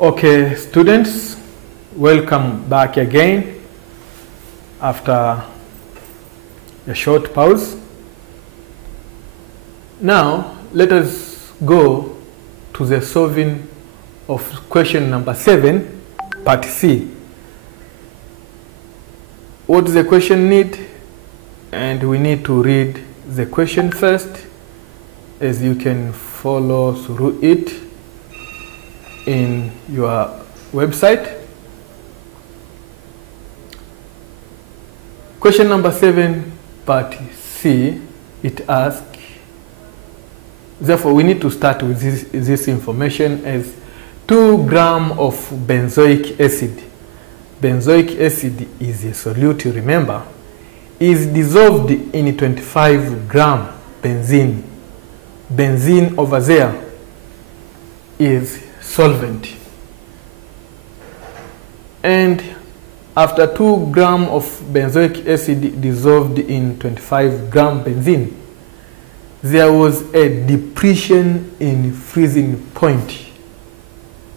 Okay, students, welcome back again after a short pause. Now, let us go to the solving of question number 7, part C. What does the question need? And we need to read the question first, as you can follow through it in your website. Question number 7, part C, it asks, therefore we need to start with this information as 2 grams of benzoic acid. Benzoic acid is a solute, you remember, is dissolved in 25 gram benzene. Benzene over there is solvent. And after 2 grams of benzoic acid dissolved in 25 gram benzene, there was a depression in freezing point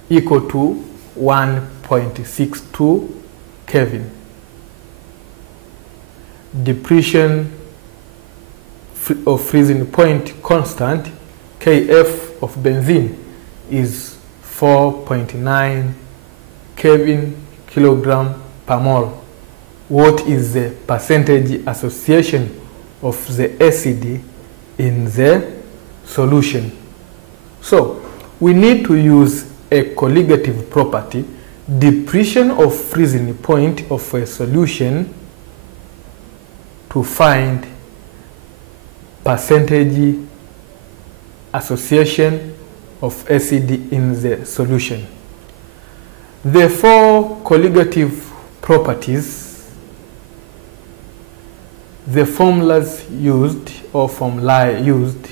equal to 1.62 Kelvin. Depression of freezing point constant, Kf of benzene, is 4.9 Kelvin kilogram per mole. What is the percentage association of the acid in the solution? So we need to use a colligative property, depression of freezing point of a solution, to find percentage association of acid in the solution. The 4 colligative properties, the formulas used or formulae used,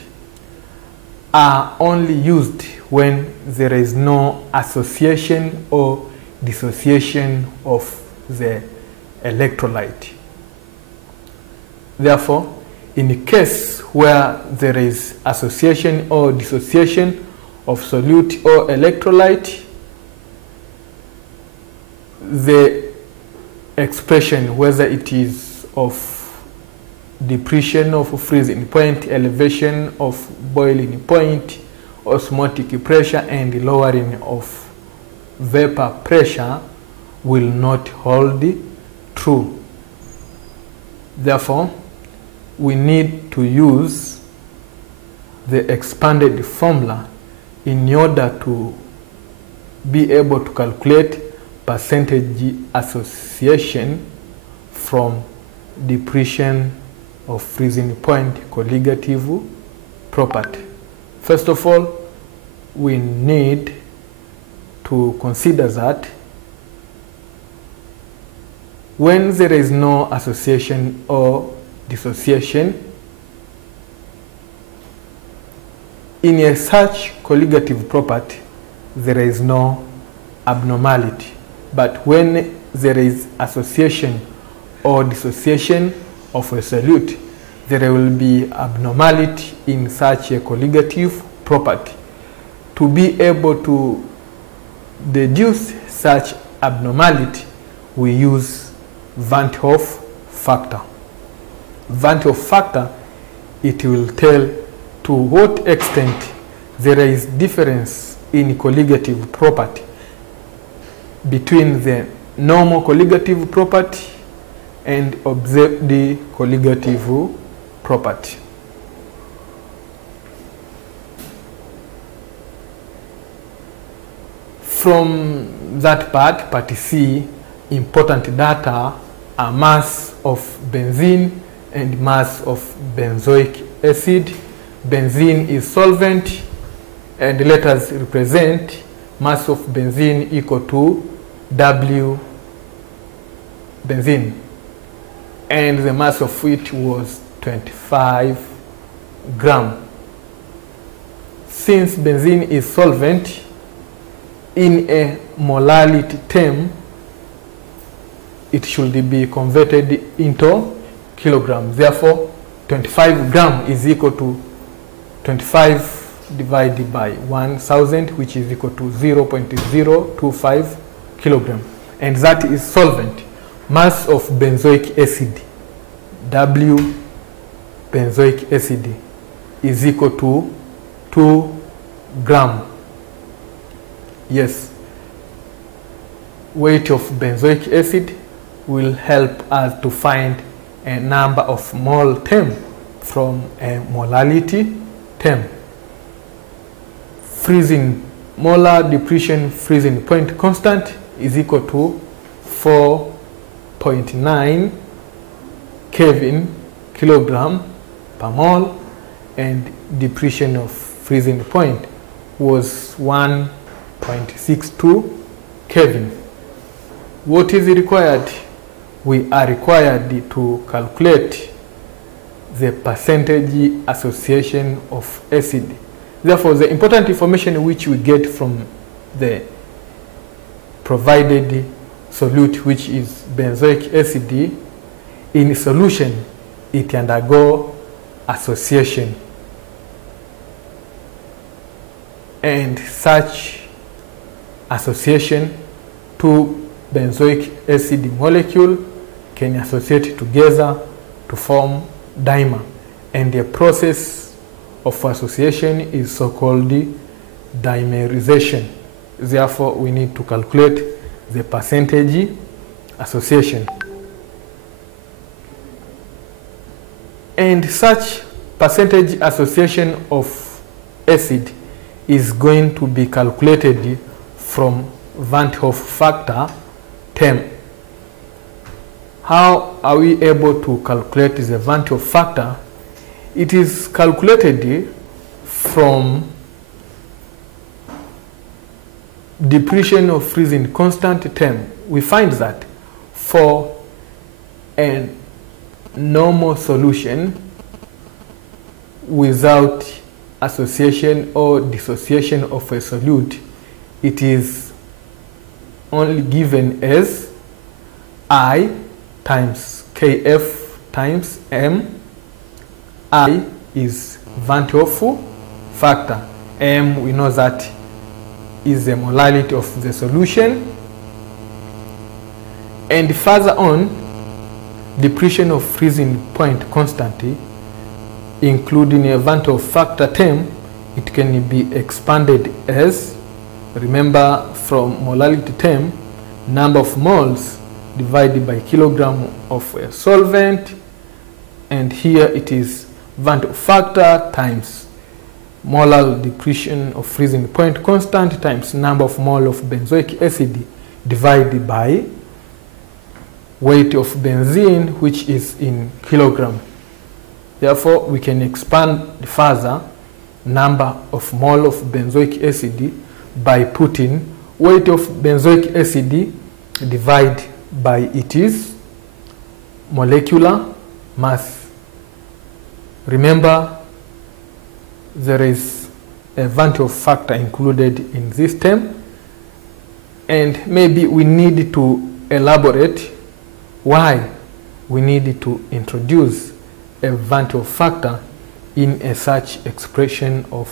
are only used when there is no association or dissociation of the electrolyte. Therefore, in a case where there is association or dissociation of solute or electrolyte, the expression, whether it is of depression of freezing point, elevation of boiling point, osmotic pressure, and lowering of vapor pressure, will not hold true. Therefore, we need to use the expanded formula in order to be able to calculate percentage association from depression of freezing point colligative property. First of all, we need to consider that when there is no association or dissociation, in a such colligative property, there is no abnormality. But when there is association or dissociation of a solute, there will be abnormality in such a colligative property. To be able to deduce such abnormality, we use Van 't Hoff factor. Van 't Hoff factor, it will tell to what extent there is difference in colligative property between the normal colligative property and observed colligative property. From that part C, important data are mass of benzene and mass of benzoic acid. Benzene is solvent, and let us represent mass of benzene equal to W benzene, and the mass of it was 25 grams. Since benzene is solvent, in a molarity term, it should be converted into kilograms. Therefore, 25 grams is equal to 25 divided by 1000, which is equal to 0.025 kilogram. And that is solvent. Mass of benzoic acid, W benzoic acid, is equal to 2 gram. Yes, weight of benzoic acid will help us to find a number of mole term from a molality term. Freezing molar depletion freezing point constant is equal to 4.9 Kelvin kilogram per mole, and depletion of freezing point was 1.62 Kelvin. What is required? We are required to calculate the percentage association of acid. Therefore, the important information which we get from the provided solute, which is benzoic acid, in solution, it undergo association. And such association, two benzoic acid molecule can associate together to form dimer, and the process of association is so-called dimerization. Therefore, we need to calculate the percentage association. And such percentage association of acid is going to be calculated from Van't Hoff factor term. How are we able to calculate the Van't Hoff factor? It is calculated from depletion of freezing constant term. We find that for a normal solution without association or dissociation of a solute, it is only given as I times Kf times M. I is Van't Hoff factor. M, we know that is the molality of the solution. And further on, depletion of freezing point constant, including a Van't Hoff factor term, it can be expanded as, remember from molality term, number of moles divided by kilogram of a solvent, and here it is Van't Hoff factor times molar depletion of freezing point constant times number of mole of benzoic acid divided by weight of benzene, which is in kilogram. Therefore, we can expand further number of mole of benzoic acid by putting weight of benzoic acid divided by its molecular mass. Remember, there is a Van't Hoff factor included in this term, and maybe we need to elaborate why we need to introduce a Van't Hoff factor in a such expression of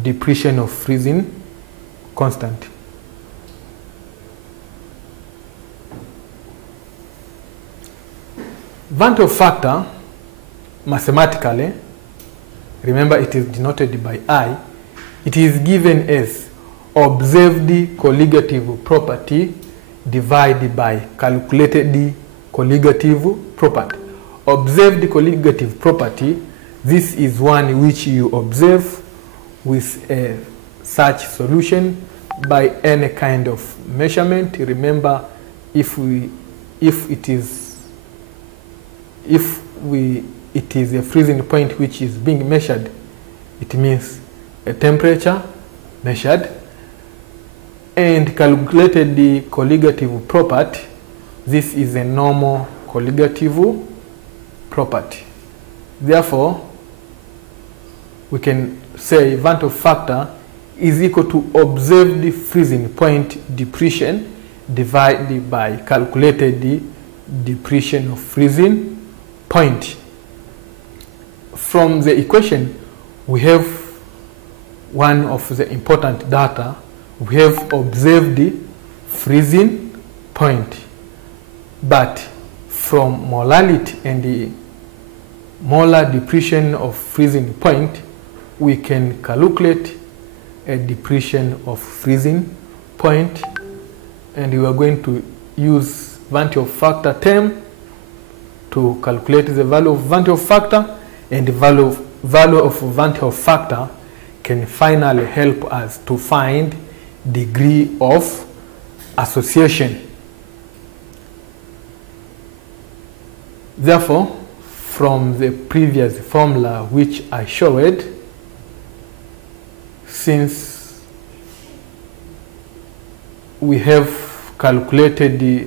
depletion of freezing constant. Van't Hoff factor, mathematically, remember it is denoted by I, it is given as observed colligative property divided by calculated colligative property. Observed colligative property, this is one which you observe with a such solution by any kind of measurement. Remember, it is a freezing point which is being measured, it means a temperature measured, and calculated the colligative property, this is a normal colligative property. Therefore, we can say Van't Hoff factor is equal to observed freezing point depletion divided by calculated depletion of freezing point. From the equation, we have one of the important data. We have observed the freezing point, but from molality and the molar depression of freezing point, we can calculate a depression of freezing point, and we are going to use Van 't Hoff factor term to calculate the value of Van 't Hoff factor, and the value of Van 't Hoff factor can finally help us to find degree of association. Therefore, from the previous formula which I showed, since we have calculated the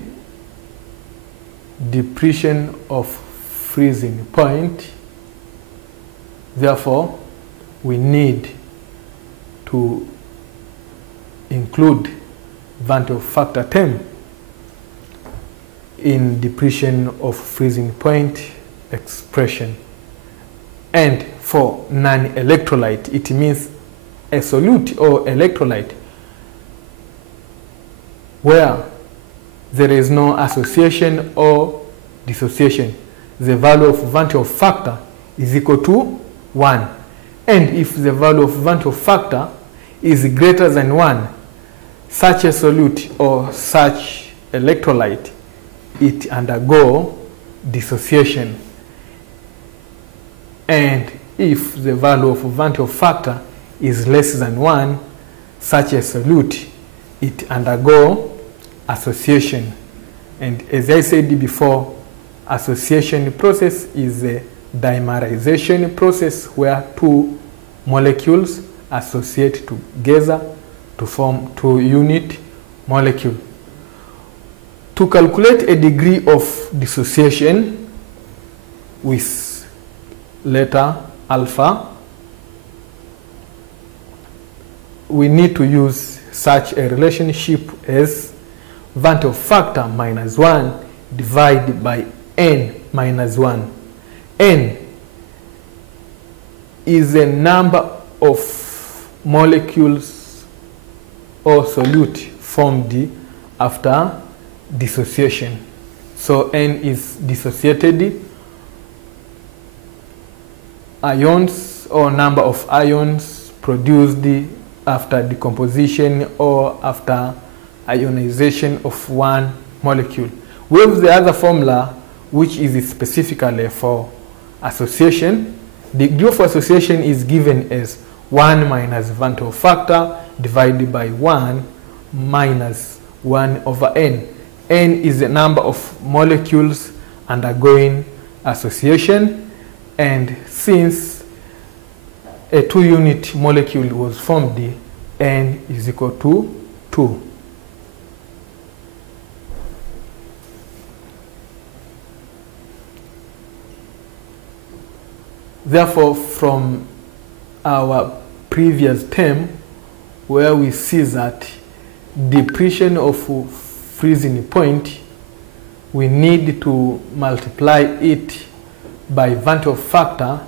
depression of freezing point, therefore we need to include Van 't Hoff factor term in depression of freezing point expression. And for non-electrolyte, it means a solute or electrolyte where there is no association or dissociation, the value of Van 't Hoff factor is equal to 1. And if the value of Van 't Hoff factor is greater than 1, such a solute or such electrolyte, it undergo dissociation. And if the value of Van 't Hoff factor is less than 1, such a solute, it undergo association. And as I said before, association process is a dimerization process where two molecules associate together to form two unit molecule. To calculate a degree of dissociation with letter alpha, we need to use such a relationship as Van 't Hoff factor minus 1 divided by n minus 1. N is the number of molecules or solute formed after dissociation. So n is dissociated ions or number of ions produced after decomposition or after ionization of one molecule. We have the other formula which is specifically for association. The degree of association is given as 1 minus Van 't Hoff factor divided by 1 minus 1 over n. N is the number of molecules undergoing association, and since a 2-unit molecule was formed, n is equal to 2. Therefore, from our previous term, where we see that depression of freezing point, we need to multiply it by Van 't Hoff factor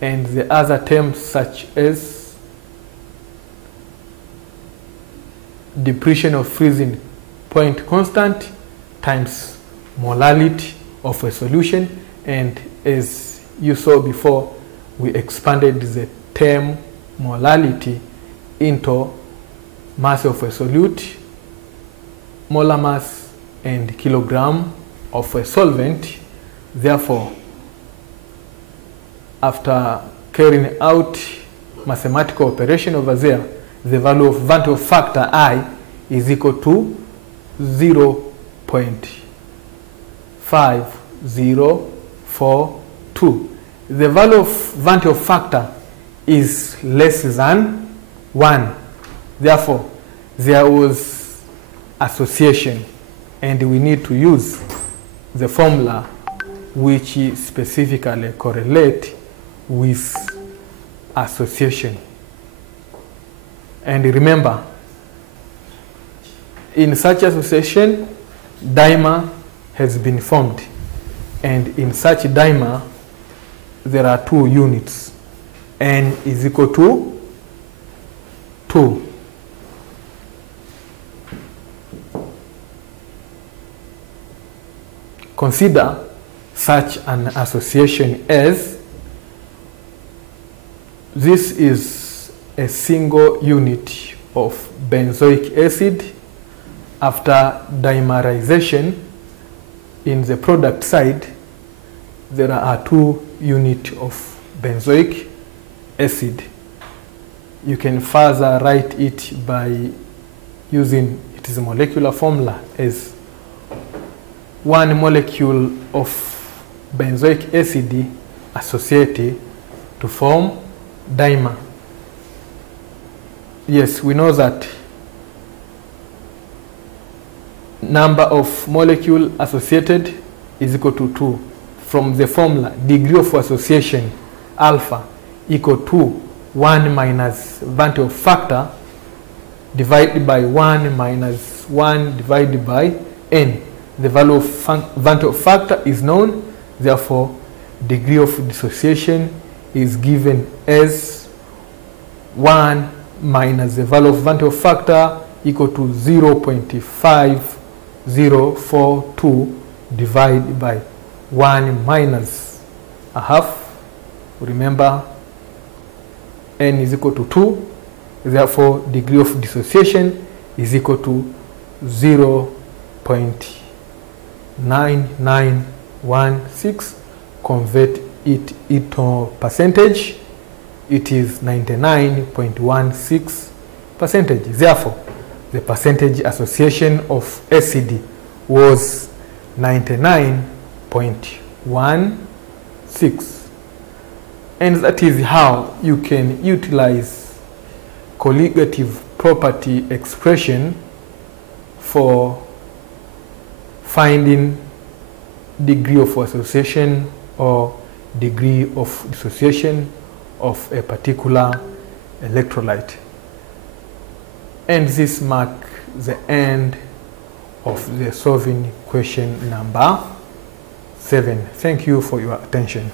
and the other terms such as depression of freezing point constant times molality of a solution, and as you saw before, we expanded the term molality into mass of a solute, molar mass, and kilogram of a solvent. Therefore, after carrying out mathematical operation over there, the value of Van 't Hoff factor I is equal to 0.5042. The value of Van 't Hoff factor is less than 1. Therefore, there was association, and we need to use the formula which specifically correlate with association. And remember, in such association, dimer has been formed, and in such dimer there are 2 units. N is equal to 2. Consider such an association as this is a single unit of benzoic acid. After dimerization in the product side, there are 2 units of benzoic acid. You can further write it by using its molecular formula as 1 molecule of benzoic acid associated to form dimer. Yes, we know that number of molecule associated is equal to 2. From the formula, degree of association alpha equal to 1 minus Van 't Hoff factor divided by 1 minus 1 divided by n. The value of Van 't Hoff factor is known, therefore degree of dissociation is given as 1 minus the value of Van 't Hoff factor equal to 0.5042 divided by 1 minus a half. Remember, n is equal to 2, therefore degree of dissociation is equal to 0.9916. Convert it into percentage, it is 99.16%. Therefore, the percentage association of acid was 99.16. And that is how you can utilize colligative property expression for finding degree of association or degree of dissociation of a particular electrolyte. And this marks the end of the solving question number 7. Thank you for your attention.